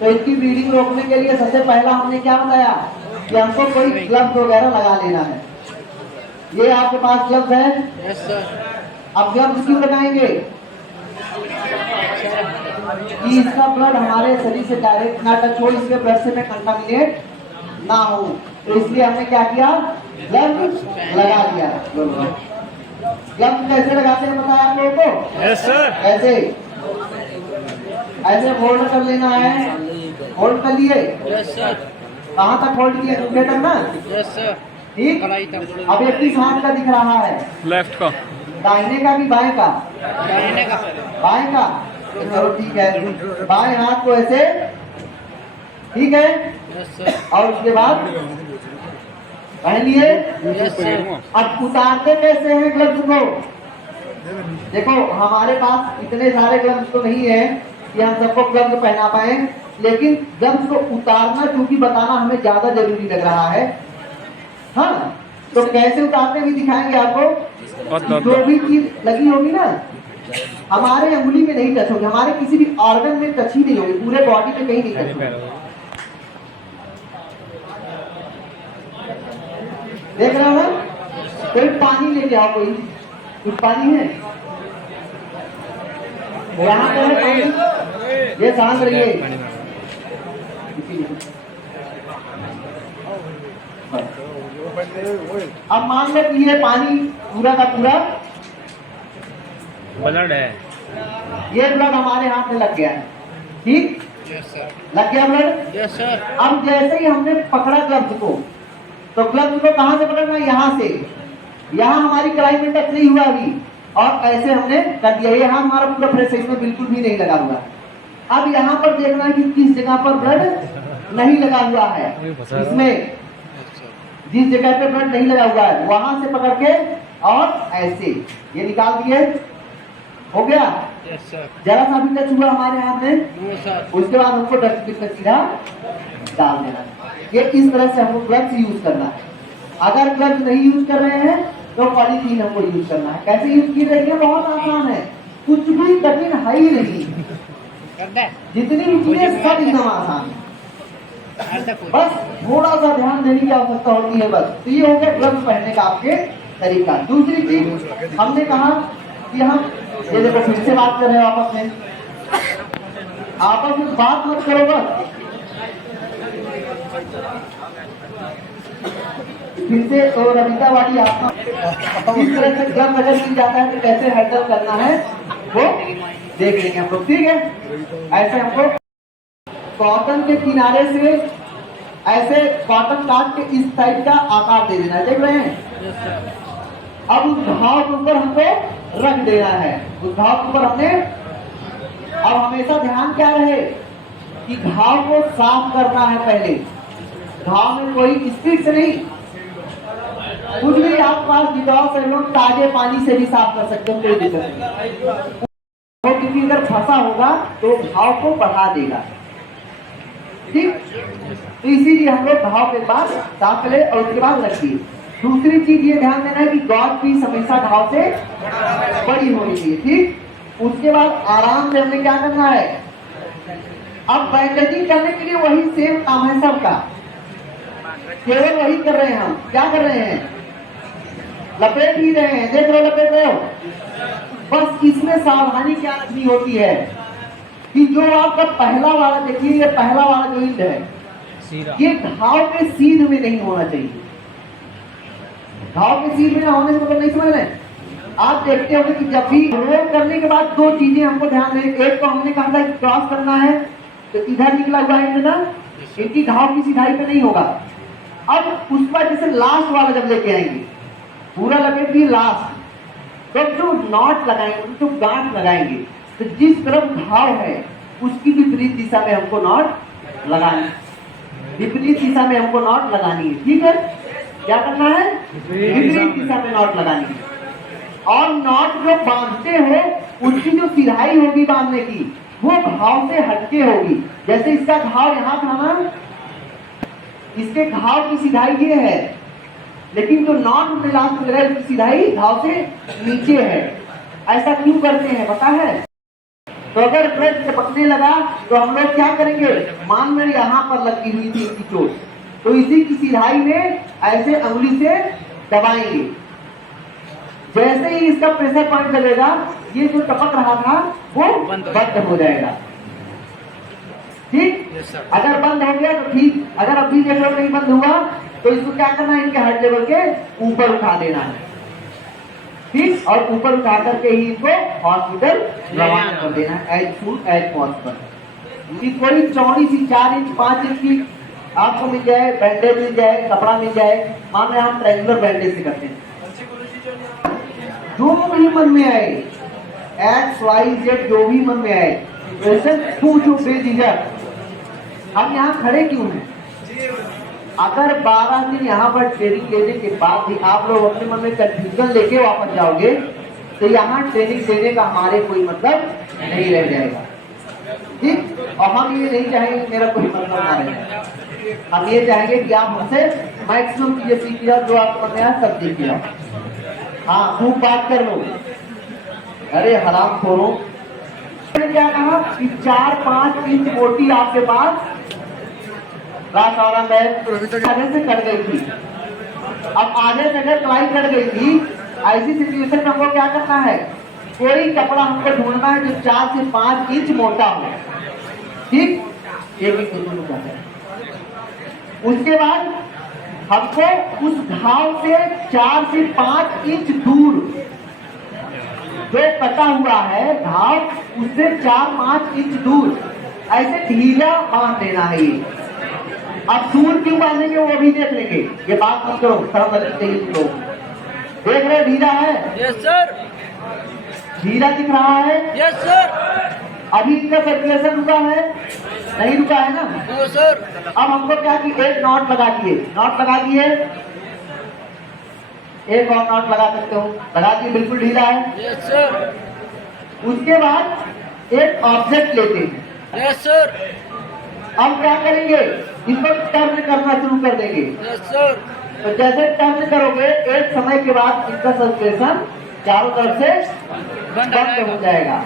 तो इसकी ब्लीडिंग रोकने के लिए सबसे पहला हमने क्या बताया कि हमको कोई ग्लव्स वगैरह लगा लेना है। ये आपके पास ग्लव्स है? Yes sir. अब ग्लव्स क्यों लगाएंगे? कि इसका ब्लड हमारे शरीर से डायरेक्ट ना टच हो, इसके ब्लड से में कंटामिनेट ना हो, तो इसलिए हमने क्या किया, ग्लव्स लगा दिया। ग्लव्स कैसे लगाते हैं बताया आप लोगों को? Yes sir. कैसे? ऐसे होल्ड कर लेना है, होल्ड कर लिए। Yes sir. कहाँ तक होल्ड किया? अंगूठे तक ना? Yes sir. ठीक। अब एक किस हाथ का दिख रहा है? लेफ्ट का। दाहिने का भी बाएं का? दाहिने का। बाएं का। तो चलो ठीक है, बाएं हाथ को ऐसे, ठीक है। Yes sir. और उसके बाद पहन लिए। Yes sir. अब उतारते कैसे हैं ग्लव्स को? देखो हमारे पास इतने सारे ग्लव्स तो नहीं है कि हम सबको ग्लव्स पहना पाए, लेकिन ग्लव्स को उतारना क्योंकि बताना हमें ज्यादा जरूरी लग रहा है। हाँ, तो कैसे उतारते भी दिखाएंगे आपको। जो भी चीज लगी होगी ना, हमारे अंगुली में नहीं टच होगी, हमारे किसी भी ऑर्गन में टच ही नहीं होगी, पूरे बॉडी में कहीं नहीं टच होगी। देख रहे हो ना? कोई पानी लेके आओ, कोई कुछ पानी है यहाँ पे है पानी? ये शांत रहिए। अब मान लो कि ये पानी पूरा का पूरा ब्लड है, ये ब्लड हमारे हाथ में लग गया है, ठीक? Yes sir. लग गया ब्लड। Yes sir. अब जैसे ही हमने पकड़ा ग्लव्स को, तो ग्लव्स को कहां से पकड़ना? यहाँ से। यहाँ हमारी कलाई में टच नहीं हुआ अभी, और ऐसे हमने कर दिया। ये हाथ हमारा पूरा फ्रेश है, इसमें बिल्कुल भी नहीं लगा हुआ। अब यहाँ पर देखना है कि किस जगह पर ब्लड नहीं लगा हुआ है। इसमें जिस जगह पे ब्लड नहीं लगा हुआ है वहां से पकड़ के और ऐसे ये निकाल दिए, हो गया। Yes sir. जरा सा भी टच हुआ हमारे हाथ में, नो सर। उसके बाद हमको डस्टबिन में सीधा डाल देना। ये इस तरह से हमको ग्लव्स यूज करना है। अगर ग्लव्स नहीं यूज कर रहे हैं तो पॉलीथीन हमको यूज करना है। कैसे यूज की जाएगी? बहुत आसान है, कुछ भी कठिन है ही नहीं। जितनी भी चीजें सब एकदम आसान है, बस थोड़ा सा ध्यान देने की आवश्यकता होती है बस। तो ये हो गया ग्लव्स पहनने का आपके तरीका। दूसरी चीज हमने कहा कि हम ये देखो फिर से बात कर रहे हो आपस में, आपस में बात मत करो बस। फिर से तो रविता वाली आपका इस तरह से ग्लव्स अगर मिल जाता है तो कैसे हैंडल करना है वो देख लेंगे हम लोग, ठीक है। ऐसे हमको कॉटन के किनारे से ऐसे कॉटन काट के इस टाइप का आकार दे देना है, देख रहे हैं। अब उस घाव के ऊपर हमको रख देना है। उस घाव के ऊपर हमने, अब हमेशा ध्यान क्या रहे कि घाव को साफ करना है पहले। घाव में कोई स्पिरिट से नहीं, कुछ भी आपके पास डिटॉल सेवलॉन ताजे पानी से भी साफ कर सकते हो, कोई दिक्कत नहीं। क्योंकि अगर फंसा होगा तो घाव को बढ़ा देगा, ठीक। तो इसीलिए हम लोग घाव के बाद साफ करें और उसके बाद रख दिए। दूसरी चीज ये ध्यान देना है कि गॉड पीस हमेशा घाव से बड़ी होनी चाहिए, ठीक। उसके बाद आराम से हमने क्या करना है, अब बैंडेजिंग करने के लिए वही सेम काम है सबका, केवल वही कर रहे हैं। हम क्या कर रहे हैं, लपेट ही रहे हैं, देख रहे हो लपेट रहे हो। बस इसमें सावधानी क्या रखनी होती है कि जो आपका पहला वाला, देखिए ये पहला वाला जो इंड है ये घाव के सीध में नहीं होना चाहिए। घाव के सीध में होने से मतलब नहीं समझ रहे। आप देखते होंगे कि जब भी रोल करने के बाद दो चीजें हमको ध्यान देनी। एक तो हमने कहा था कि क्रॉस करना है तो इधर निकला हुआ है ना, इनकी घाव की सीधाई पे नहीं होगा। अब उस पर जैसे लास्ट वाला जब लेके आएंगे पूरा लपेट दिए लास्ट, तो जो नॉट लगाएंगे, जो गांठ लगाएंगे, तो जिस तरफ घाव है उसकी विपरीत दिशा में हमको नॉट लगानी, विपरीत दिशा में हमको नॉट लगानी है, ठीक है। क्या करना है, विपरीत दिशा में नॉट लगानी है। और नॉट जो बांधते हो उसकी जो सिधाई होगी बांधने की वो घाव से हटके होगी। जैसे इसका घाव यहाँ था ना, इसके घाव की सिधाई ये है, लेकिन जो नॉट में लास्ट में लगा उसकी सिधाई घाव से नीचे है। ऐसा क्यों करते हैं पता है? तो अगर ब्रेड टपकने लगा तो हम लोग क्या करेंगे, मान लो यहाँ पर लगी हुई थी इसकी चोट, तो इसी की सिधाई में ऐसे अंगुली से दबाएंगे। जैसे ही इसका प्रेशर पॉइंट लगेगा, ये जो टपक रहा था वो बंद हो जाएगा। ठीक, अगर बंद हो गया तो ठीक, अगर अभी देख लो नहीं बंद हुआ तो इसको क्या करना है, इनके हार्ट लेवल के ऊपर उठा देना है। ठीक, और ऊपर उठा करके ही इसको हॉस्पिटल रवाना कर देना है एज सून एज पॉसिबल। ये थोड़ी चौड़ी सी 4 इंच 5 इंच की आपको मिल जाए, बैंडेज मिल जाए, कपड़ा मिल जाए। मान रहे हम ट्रायंगुलर बैंडेज से करते हैं। जो भी मन में आए, एक्स वाई जेड जो भी मन में आए, वैसे पूछो बेझिझक। हम यहाँ खड़े क्यों हैं? अगर 12 दिन यहाँ पर ट्रेनिंग लेने के बाद भी आप लोग अपने मन में कंफ्यूजन लेके वापस जाओगे तो यहाँ ट्रेनिंग देने का हमारे कोई मतलब नहीं रह जाएगा। ठीक, और हम ये नहीं चाहेंगे मेरा कोई मतलब ना रहे। हम ये चाहेंगे कि आप हमसे मैक्सिमम चीजें सीख जाओ, जो आपको मन में आया सब सीख जाओ। हाँ, खूब बात कर लो। अरे हराम खोरो, क्या कहा कि 4-5 इंच मोटी आपके पास आगे से कट गई थी। अब आगे से अगर कलाई कट गई थी, ऐसी सिचुएशन में हमको क्या करना है, कोई कपड़ा हमको ढूंढना है जो 4 से 5 इंच मोटा हो। ठीक, उसके बाद हमको उस घाव से 4 से 5 इंच दूर जो कटा हुआ है घाव, उससे 4-5 इंच दूर ऐसे ढीला बांध देना है। ये अब दूर क्यों बांधेंगे वो भी देख लेंगे, ये बात मत करो, शर्म लगनी चाहिए तुम लोग। देख रहे ढीला है? Yes sir. ढीला दिख रहा है? Yes sir. अभी इनका सर्कुलेशन रुका है? नहीं रुका है ना? No sir. अब हमको क्या कि एक नॉट लगा दिए, नॉट लगा दिए, एक और नॉट लगा सकते हो, लगा दिए, बिल्कुल ढीला है। Yes sir. उसके बाद एक ऑब्जेक्ट लेते हैं। Yes sir. अब क्या करेंगे, इसको टर्न करना शुरू कर देंगे। Yes sir. तो जैसे टर्न करोगे एक समय के बाद इसका सर्कुलेशन चारों तरफ से बंद हो जाएगा।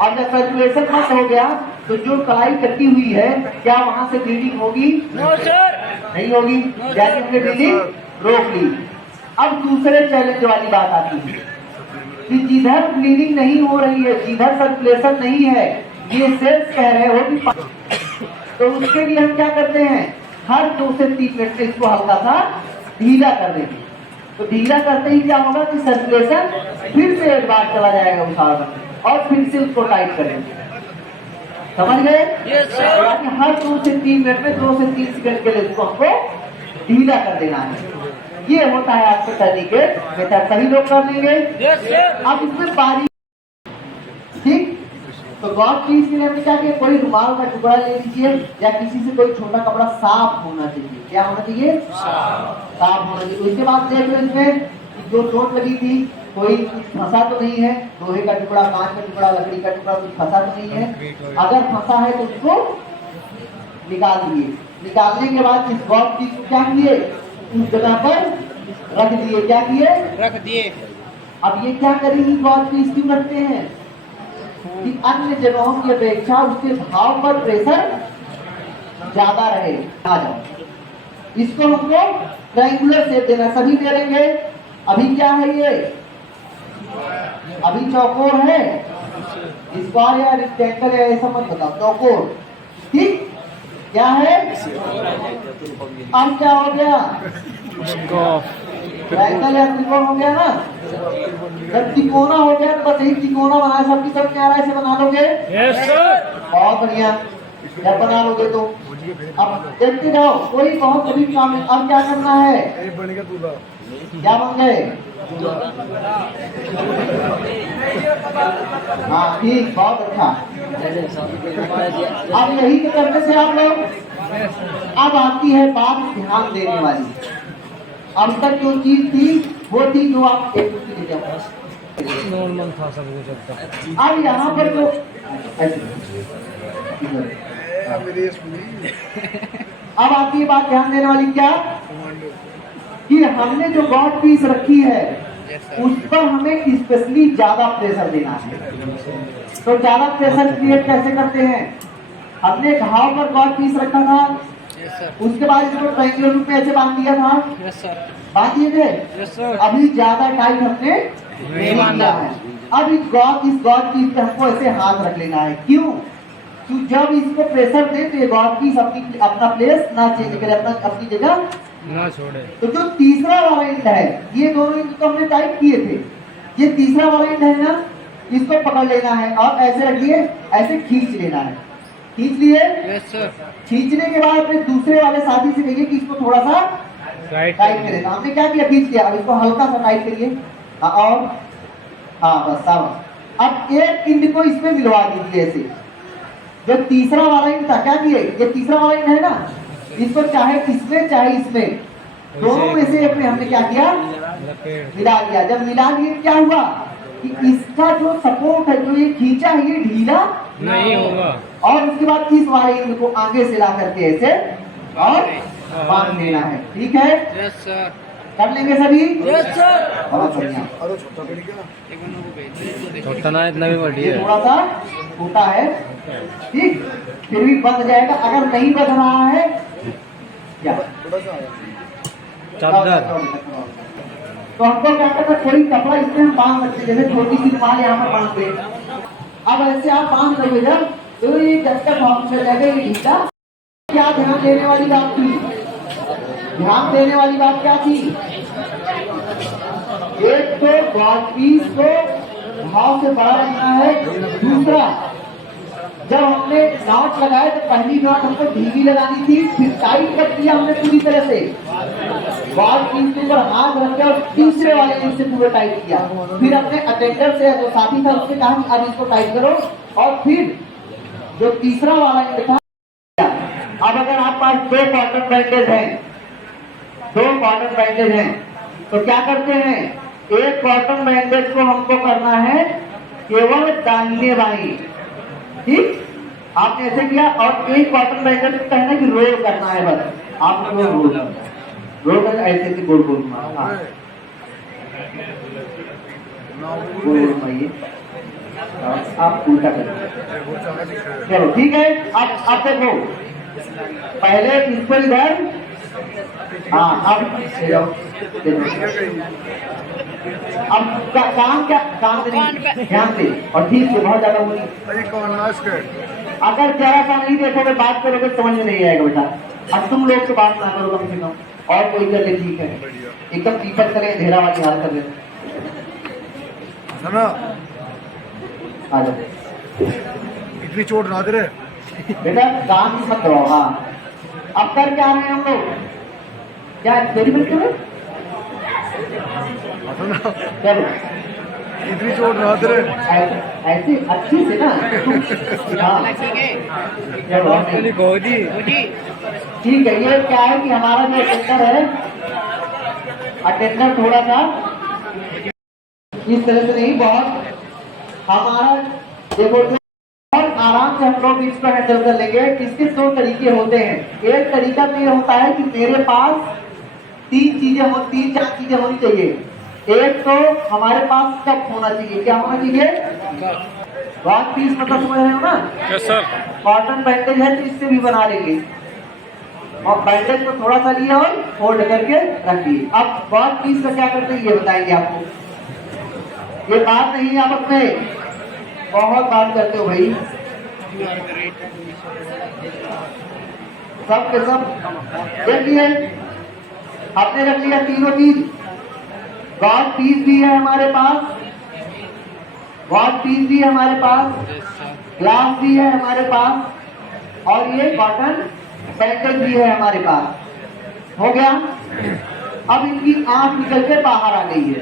अब जब सर्कुलेशन बंद हो गया तो जो कलाई कटी हुई है, क्या वहां से ब्लीडिंग होगी? No sir. नहीं होगी। जैसे हमने ब्लीडिंग रोक ली। अब दूसरे चैलेंज वाली बात आती है कि जिधर ब्लीडिंग नहीं हो रही है, जिधर सर्कुलेशन नहीं है, ये सेल्स कह रहे हो कि तो उसके लिए हम क्या करते हैं, हर 2 से 3 मिनट में इसको हल्का सा ढीला कर देंगे। तो ढीला करते ही क्या होगा कि सर्कुलेशन फिर से एक बार चला जाएगा उस हार्मोन में और फिर से उसको टाइट करेंगे। समझ गए? Yes sir. हर 2 से 3 मिनट में 2 से 3 सेकंड के लिए इसको हमको ढीला कर देना है। ये होता है आपके तरीके मेथड, सभी लोग कर लेंगे। Yes sir. अब इसमें बारी, ठीक, तो गॉड चीज के लिए हमने क्या किया, कोई रुमाल का टुकड़ा ले लीजिए या किसी से कोई छोटा कपड़ा साफ होना चाहिए। क्या होना चाहिए? साफ होना चाहिए। उसके बाद देख लो इसमें जो चोट लगी थी, कोई फंसा तो नहीं है, लोहे का टुकड़ा, कांच का टुकड़ा, लकड़ी का टुकड़ा, कुछ फंसा तो नहीं है। अगर फंसा है तो उसको निकाल दिए। निकालने के बाद इस गॉड चीज को क्या किए, उस जगह पर रख दिए। क्या किए? रख दिए। अब ये क्या करेंगी, गॉड चीज क्यों रखते हैं कि अन्य जगहों की अपेक्षा उसके भाव पर प्रेशर ज्यादा रहे। आ जाओ, इसको हमको ट्रायंगुलर शेप देना, सभी दे देंगे। अभी क्या है ये, अभी चौकोर है, स्क्वायर या रेक्टेंगल है ऐसा मत बताओ, चौकोर। ठीक, क्या है? अब क्या हो गया, ट्रायंगल या त्रिकोण हो गया ना। जब तिकोना हो गया तो बस यही तिकोना बना, सबकी सब क्या ऐसे बना लोगे? Yes sir. बहुत बढ़िया, जब बना लोगे तो अब देखते जाओ, कोई बहुत बड़ी काम है। अब क्या करना है, क्या बन गए? हाँ ठीक, बहुत अच्छा। अब यही तो करने से आप लोग, अब आती है बात ध्यान देने वाली। अब तक जो चीज थी वो थी जो आप एक नॉर्मल था सब कुछ। अब यहाँ पर जो अब आती है बात ध्यान देने वाली, क्या कि हमने जो गॉड पीस रखी है उस पर हमें स्पेशली ज्यादा प्रेशर देना है। तो ज्यादा प्रेशर क्रिएट कैसे करते हैं? हमने घाव पर गॉड पीस रखा था, उसके बाद इसको ट्रायंगुलर रूप में ऐसे बांध दिया था, बांध दिए थे। अभी ज्यादा टाइट हमने नहीं बांधा है। अब इस गॉड पीस पे हमको ऐसे हाथ रख लेना है। क्यों? तो जब इसको प्रेशर दे तो ये गॉड पीस अपना प्लेस ना चेंज करे, अपनी जगह ना छोड़े। तो जो तीसरा वाला एंड है, ये दोनों एंड तो हमने टाइट किए थे, ये तीसरा वाला एंड है ना, इसको पकड़ लेना है और ऐसे रखिए, ऐसे खींच लेना है। खींच लिए? खींचने के बाद अपने दूसरे वाले साथी से कहिए कि इसको थोड़ा सा टाइट करें। तो हमने क्या किया? खींच लिया। अब इसको हल्का सा टाइट करिए। और हाँ बस सावन। अब एक एंड को इसमें मिलवा दीजिए ऐसे। जो तीसरा वाला एंड था, क्या किए? ये तीसरा वाला एंड है ना, इसको चाहे इसमें चाहे इसमें, दोनों में से अपने हमने क्या किया? मिला दिया। जब मिला दिए क्या हुआ कि इसका जो सपोर्ट है, जो ये खींचा है, ये ढीला नहीं होगा। और उसके बाद इस वाले एंड को आगे से ला करके ऐसे और बांध लेना है। ठीक है? कर लेंगे सभी? बहुत बढ़िया। छोटा ना इतना भी बड़ी ये है, थोड़ा सा छोटा है, ठीक, फिर भी बंध जाएगा। अगर नहीं बंध रहा है क्या? चादर। तो हमको क्या करना, थोड़ी कपड़ा इसमें हम बांध सकते, जैसे छोटी सी रुमाल यहाँ पर बांध दे। अब ऐसे आप बांध दोगे जब, तो ये जब तक हम से जाएगा ये ढीला। क्या ध्यान देने वाली बात थी? ध्यान देने वाली बात क्या थी? एक तो गॉड पीस को भाव से बड़ा रखना है। दूसरा, जब हमने नॉट लगाए तो पहली नॉट हमको ढीली लगानी थी, फिर टाइट कर दिया हमने पूरी तरह से। गॉड पीस के ऊपर हाथ रख के और तीसरे वाले एंड से पूरा टाइट किया। फिर अपने अटेंडर से जो साथी था उससे कहा कि अब इसको टाइट करो, और फिर जो तीसरा वाला एंड था। अब अगर आप पास दो कॉटन बैंडेज हैं, तो क्या करते हैं? एक कॉटन बैंडेज को हमको करना है केवल दाहिने बाएं, ठीक? आपने ऐसे किया, और एक कॉटन बैंडेज को कहना है कि रोल करना है। बस आप रोल कर ऐसे गोल गोल घुमाओ। गोल घुमाइए, आप उल्टा करिए। चलो ठीक है। अब देखो, पहले इसको इधर, हाँ अब काम क्या, काम ध्यान से और ठीक से, बहुत ज्यादा बोली। अगर जरा सा नहीं देखोगे, बात करोगे, समझ में नहीं आएगा बेटा। अब तुम लोग तो बात ना करो कम से कम, और कोई कर ले, ठीक है? एकदम पीपल करे, अंधेरा वाली हाल कर ले। आ जाओ, इतनी चोट ना दे रहे बेटा, काम मत करो। हाँ, अब कर क्या रहे हैं हम लोग? क्या एक्सपेरिमेंट करें? चलो, इतनी चोट ना दे रहे। ऐसे अच्छी से ना। हाँ चलो, ठीक है। ये क्या है कि हमारा जो अटेंडर है, अटेंडर थोड़ा सा इस तरह से नहीं, बहुत हमारा देखो, और आराम से हम लोग इसको हैंडल कर लेंगे। इसके दो तरीके होते हैं। एक तरीका तो ये होता है कि मेरे पास तीन चार चीजें होनी चाहिए। एक तो हमारे पास कप होना चाहिए। क्या होना चाहिए? गॉड पीस, मतलब समझ रहे हो ना? Yes sir. कॉटन बैंडेज है तो इससे भी बना लेंगे, और बैंडेज को थोड़ा सा लिए और फोल्ड करके रखिए। अब गॉड पीस का क्या करते हैं ये बताएंगे आपको। ये बात नहीं, आप अपने बहुत बात करते हो भाई, सब के सब देख लिए। आपने रख लिया तीनों चीज। गॉड पीस भी है हमारे पास, गॉड पीस भी है हमारे पास, ग्लास भी है हमारे पास, और ये कॉटन बैंडेज भी है हमारे पास। हो गया? अब इनकी आंख निकल के बाहर आ गई है।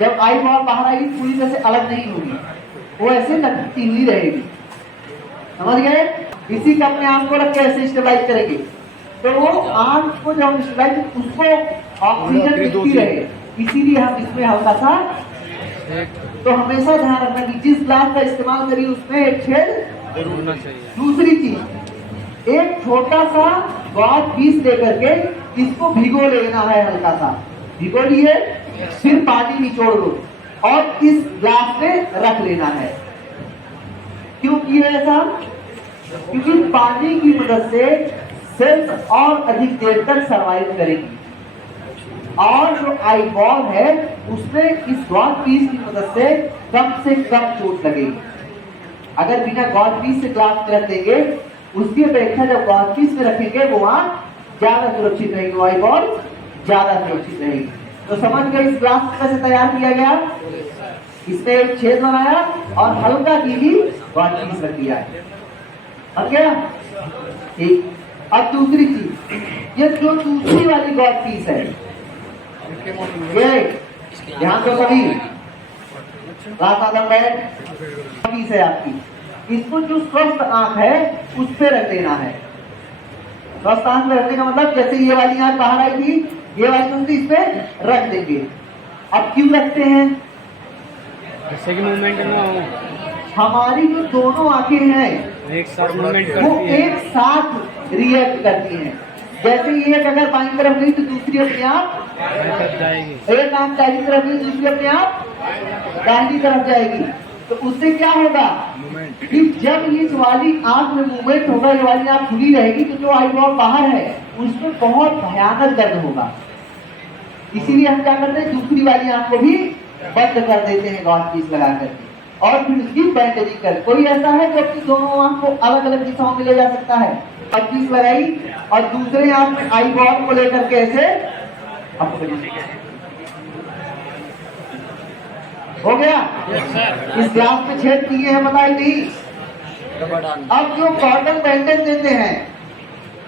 जब आई बॉल बाहर आएगी पूरी तरह से अलग नहीं होगी, वो ऐसे लटकती हुई रहेगी। समझ गए? इसी का अपने आंख को रख के ऐसे स्टेबलाइज करेंगे, तो वो आंख को जब स्टेबलाइज, उसको ऑक्सीजन मिलती रहे, इसीलिए हम इसमें हल्का सा। तो हमेशा ध्यान रखना कि जिस ग्लास का इस्तेमाल करिए उसमें एक छेद जरूर होना चाहिए। दूसरी चीज, एक छोटा सा गॉड पीस लेकर के इसको भिगो लेना है, हल्का सा भिगो लिए। फिर पानी निचोड़ लो और इस ग्लास में रख लेना है। क्यों किया ऐसा? क्योंकि पानी की मदद से सेल्स और अधिक देर तक सरवाइव करेगी और जो आई बॉल है उसमें इस गॉड पीस की मदद से कम चोट लगेगी। अगर बिना गॉड पीस से ग्लास में रख देंगे उसकी अपेक्षा जब गॉड पीस में रखेंगे वो वहां ज्यादा सुरक्षित रहेगी, आई बॉल ज्यादा सुरक्षित रहेगी। तो समझ गए इस ग्लास को कैसे तैयार किया गया? इसमें एक छेद बनाया और हल्का की भी गॉड पीस रख दिया है। समझ गया? ठीक। अब दूसरी चीज, ये जो दूसरी वाली गॉड पीस है, ये ध्यान दो सभी, पीस है आपकी, इसको जो स्वस्थ आंख है उस पे रख देना है। स्वस्थ आंख में रखने का मतलब जैसे ये वाली आंख बाहर आई थी, ये वाली दूसरी इस पे रख देंगे। अब क्यों रखते हैं? जैसे कि मूवमेंट ना हो, हमारी जो दोनों आंखें हैं एक साथ मूवमेंट वो करती है। एक साथ रिएक्ट करती हैं। जैसे एक अगर बाईं तरफ गई तो दूसरी अपने आप तरफ जाएगी, एक आंख दाहिनी तरफ गई दूसरी अपने आप दाहिनी तरफ जाएगी। तो उससे क्या होगा कि जब इस वाली आंख में मूवमेंट होगा, ये वाली आंख खुली रहेगी तो जो आई बॉल बाहर है उसमें बहुत भयानक दर्द होगा। इसीलिए हम क्या करते हैं, दूसरी वाली आंख को भी बंद कर देते हैं गॉड पीस लगा करके और फिर उसकी बैंडेजिंग कर। कोई ऐसा है जो अपनी दोनों आंख को अलग अलग दिशाओं में ले जा सकता है? गॉड पीस लगाई और दूसरे आंख में आई बॉल को लेकर के ऐसे हो गया। इस ग्लास में छेद किए हैं, बताई नहीं। अब जो कॉटन बैंडेज देते हैं,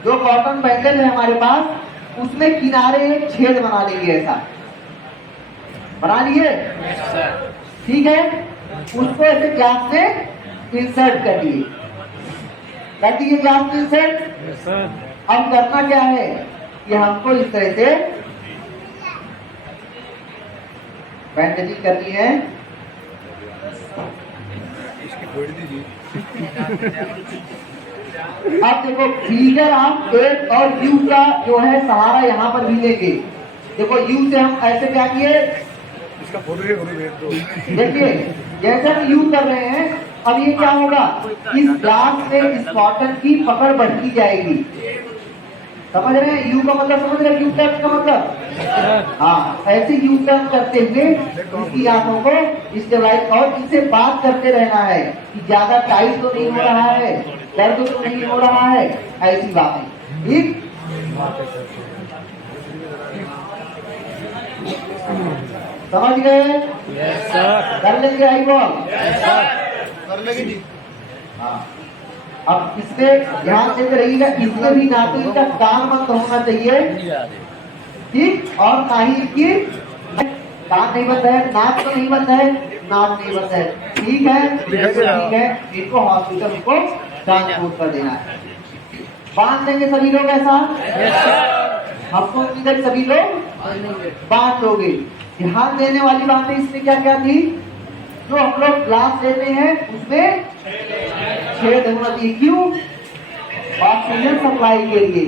जो कॉटन बैंडेज है हमारे पास, उसमें किनारे एक छेद बना देंगे, ऐसा बना लिए, ठीक है। उसको ऐसे ग्लास में इंसर्ट कर दिए ग्लास में इंसर्ट। अब करना क्या है कि हमको इस तरह से बैंडेजिंग करनी है। अब देखो फिगर आप एक और यू का जो है सहारा यहाँ पर भी लेंगे। देखो यू से हम ऐसे क्या किए, इसका फोटो देखिए जैसे हम यू कर रहे हैं, अब ये क्या होगा, इस ग्लास में इस कॉटन की पकड़ बढ़ती जाएगी। समझ रहे हैं? यू का मतलब समझ रहे हैं? यू टर्न का मतलब, हाँ, ऐसे यू टर्न करते हुए इसकी आंखों को स्टेबलाइज और इनसे बात करते रहना है कि ज्यादा टाइट तो नहीं हो रहा है, दर्द तो नहीं हो रहा है, ऐसी बातें। ठीक, समझ गए? कर लेंगे आई बॉल, कर लेंगे जी। हाँ। अब इससे ध्यान देते रहिएगा, इसमें भी ना तो इसका कान बंद होना चाहिए, ठीक, और ना ही इसकी कान नहीं बंद है, नाक तो नहीं बंद है, नाक नहीं बंद है, ठीक है, ठीक है। इनको हॉस्पिटल को ट्रांसपोर्ट कर देना है। बांध देंगे सभी लोग ऐसा, हमको उम्मीद है सभी लोग बांध लोगे। ध्यान देने वाली बातें इसमें क्या क्या थी, जो हम लोग ग्लास लेते हैं उसमें छेद होना चाहिए। क्यों? ऑक्सीजन सप्लाई के लिए।